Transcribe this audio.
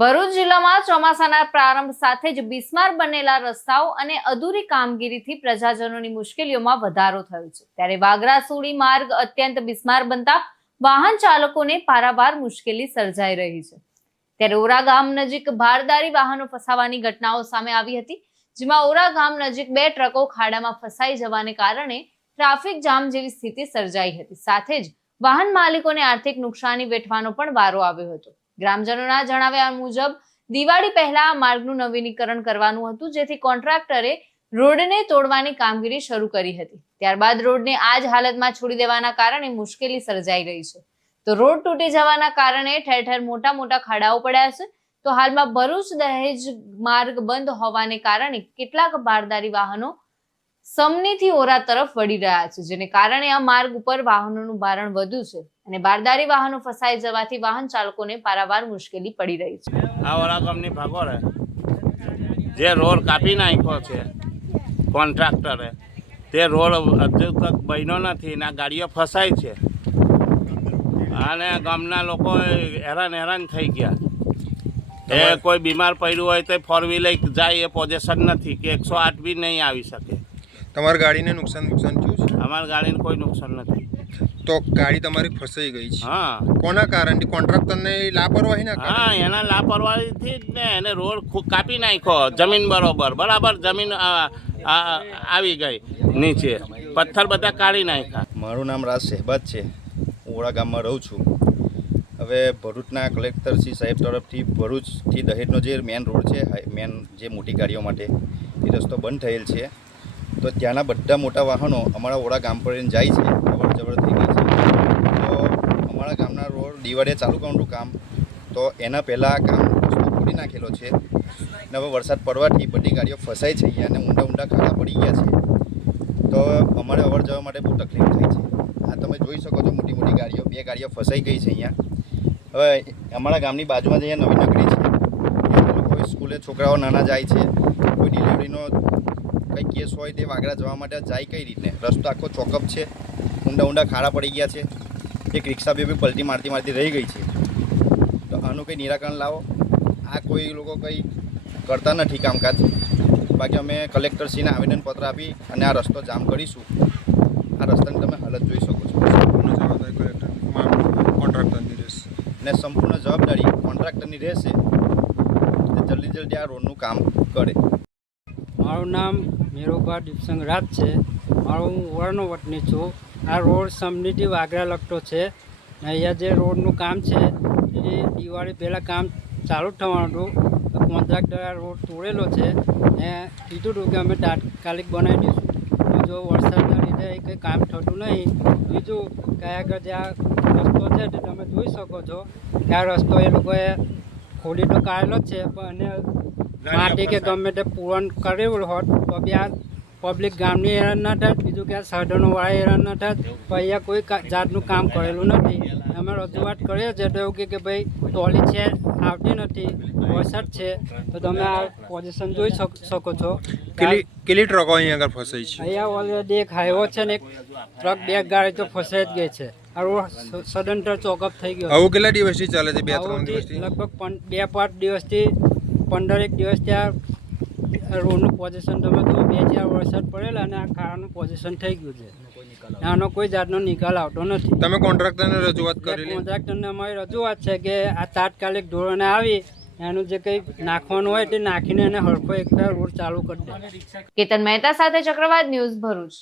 ભરૂચ જિલ્લામાં ચોમાસાના પ્રારંભ સાથે જ બિસ્માર બનેલા રસ્તાઓ અને અધૂરી કામગીરીથી પ્રજાજનોની મુશ્કેલીઓમાં વધારો થયો છે. ત્યારે વાગરા સુડી માર્ગ અત્યંત બિસ્માર બનતા વાહન ચાલકોને પારાવાર મુશ્કેલી સર્જાઈ રહી છે. ત્યારે ઓરા ગામ નજીક ભારદારી વાહનો ફસાવાની ઘટનાઓ સામે આવી હતી, જેમાં ઓરા ગામ નજીક બે ટ્રકો ખાડામાં ફસાઈ જવાને કારણે ટ્રાફિક જામ જેવી સ્થિતિ સર્જાઈ હતી. સાથે જ વાહન માલિકોને આર્થિક નુકસાની વેઠવાનો પણ વારો આવ્યો હતો. ગ્રામજનોના જણાવ્યા મુજબ, દિવાળી પહેલા આ માર્ગનું નવીનીકરણ કરવાનું હતું, જેથી કોન્ટ્રાક્ટરે રોડને તોડવાની કામગીરી શરૂ કરી હતી. ત્યારબાદ રોડને આ જ હાલતમાં છોડી દેવાના કારણે મુશ્કેલી સર્જાઈ રહી છે. તો રોડ તૂટી જવાના કારણે ઠેર ઠેર મોટા મોટા ખાડાઓ પડ્યા છે. તો હાલમાં ભરૂચ દહેજ માર્ગ બંધ હોવાને કારણે કેટલાક બારદારી વાહનો સમનીથી ઓરા તરફ વળી રહ્યા છે જેને કારણે આ માર્ગ ઉપર વાહનોનું ભારણ વધુ છે અને બારદારી વાહનો ફસાઈ જવાથી વાહન ચાલકોને પારાવાર મુશ્કેલી પડી રહી છે. આ ઓરા ગામની ભાગોળે જે રોડ કાપી નાખ્યો છે કોન્ટ્રાક્ટરે તે રોડ હજુ તક બન્યો નથી ને આ ગાડીઓ ફસાય છે. અને ગામના લોકો હેરાન હેરાન થઈ ગયા. એ કોઈ બીમાર પડ્યું હોય તો ફોર વ્હીલર જાય એ પોઝિશન નથી કે એકસો આઠ બી નહીં આવી શકે. તમારી ગાડીને નુકસાન નુકસાન થયું છે? અમારી ગાડીને કોઈ નુકસાન નથી. તો ગાડી તમારી ફસાઈ ગઈ છે. હા. કોના કારણથી કોન્ટ્રાક્ટરને લાપરવાહી ના હા એના લાપરવાહીથી જ ને એને રોડ કાપી નાખ્યો જમીન બરોબર. બરાબર જમીન આવી ગઈ નીચે. પથ્થર બધા કાઢી નાખ્યા. મારું નામ રાજ શહેબાદ છે. હું ઓળા ગામમાં રહું છું. હવે ભરૂચના કલેક્ટર શ્રી સાહેબ તરફથી ભરૂચથી દહેજનો જે મેન રોડ છે મેન જે મોટી ગાડીઓ માટે એ રસ્તો બંધ થયેલ છે. તો ત્યાંના બધા મોટા વાહનો અમારા ઓળા ગામ પર જાય છે અવર જવર થઈ ગઈ છે. તો અમારા ગામના રોડ દિવાળીએ ચાલુ કરવાનું કામ. તો એના પહેલાં કામ રસ્તો ખોલી નાખેલો છે. ને હવે વરસાદ પડવાથી બધી ગાડીઓ ફસાય છે અહીંયા અને ઊંડા ઊંડા ખાડા પડી ગયા છે. તો અમારે અવર જવા માટે બહુ તકલીફ થાય છે. આ તમે જોઈ શકો છો મોટી મોટી ગાડીઓ, બે ગાડીઓ ફસાઈ ગઈ છે અહીંયા. હવે અમારા ગામની બાજુમાં જ અહીંયા નવી નગરી છે. કોઈ સ્કૂલે છોકરાઓ નાના જાય છે. કોઈ ડિલિવરીનો કંઈ કેસ હોય તે વાગડા જવા માટે જાય કઈ રીતને? રસ્તો આખો ચોકઅપ છે. ઊંડા ઊંડા ખાડા પડી ગયા છે. એક રિક્ષા બે બી પલટી મારતી મારતી રહી ગઈ છે. તો આનું કંઈ નિરાકરણ લાવો. આ કોઈ લોકો કંઈ કરતા નથી કામકાજ. બાકી અમે કલેક્ટરશ્રીને આવેદનપત્ર આપી અને આ રસ્તો જામ કરીશું. આ રસ્તાની તમે હાલત જોઈ શકો છો. સંપૂર્ણ જવાબદારી કલેક્ટર કોન્ટ્રાક્ટરની રહેશે ને સંપૂર્ણ જવાબદારી કોન્ટ્રાક્ટરની રહેશે. જલ્દી જલ્દી આ રોડનું કામ કરે. મારું નામ મેરુભા દીપસંગ રાજ છે. મારું હું વતની છું. આ રોડ સમનીથી વાગરા લગતો છે. અહીંયા જે રોડનું કામ છે, એ દિવાળી પહેલાં કામ ચાલુ થવાનું હતું. કોન્ટ્રાક્ટર આ રોડ તોડેલો છે. ને કીધું હતું કે અમે તાત્કાલિક બનાવી દઈશું. જો વરસાદના લીધે કંઈ કામ થતું નહીં. બીજું કે આગળ જે આ રસ્તો છે તે તમે જોઈ શકો છો કે આ રસ્તો એ લોકોએ ખોલી તો કાઢેલો જ છે, પણ એને માટી કે ગમે તે પૂરણ કરેલું હોત તો બી આ પબ્લિક ગામની હેરાન ના થાય બીજું કે આ સાધનોવાળા હેરાન ના થાય તો અહીંયા કોઈ જાતનું કામ કરેલું નથી. અમે રજૂઆત કરીએ છીએ તો એવું કે ભાઈ ટોલી છે આવતી નથી વરસાદ છે તો તમે આ પોઝિશન જોઈ શક- શકો છો. કેટલી ટ્રકો અહીંયા આગળ ફસાઈ છે? અહીંયા ઓલરેડી એક હાઈવો છે ને એક ટ્રક બે ગાડી તો ફસાઈ જ ગઈ છે. આ રોડ સદંતર ચોકઅપ થઈ ગયો આવું કેટલા દિવસથી ચાલે છે? બે ત્રણ દિવસથી? લગભગ બે પાંચ દિવસથી પંદર એક દિવસ ત્યાં રોડનું પોઝિશન તમે તો બે ચાર વરસાદ પડેલા અને આ ખાવાનું પોઝિશન થઈ ગયું છે. આનો કોઈ જાતનો નિકાલ આવતો નથી. તમે કોન્ટ્રાક્ટરને રજૂઆત કરી કોન્ટ્રાક્ટરને અમારી રજૂઆત છે કે આ તાત્કાલિક ધોરણે આવી એનું જે કંઈ નાખવાનું હોય તે નાખીને એને હળખો એક રોડ ચાલુ કરી દે. કેતન મહેતા સાથે ચક્રવાત ન્યૂઝ ભરૂચ.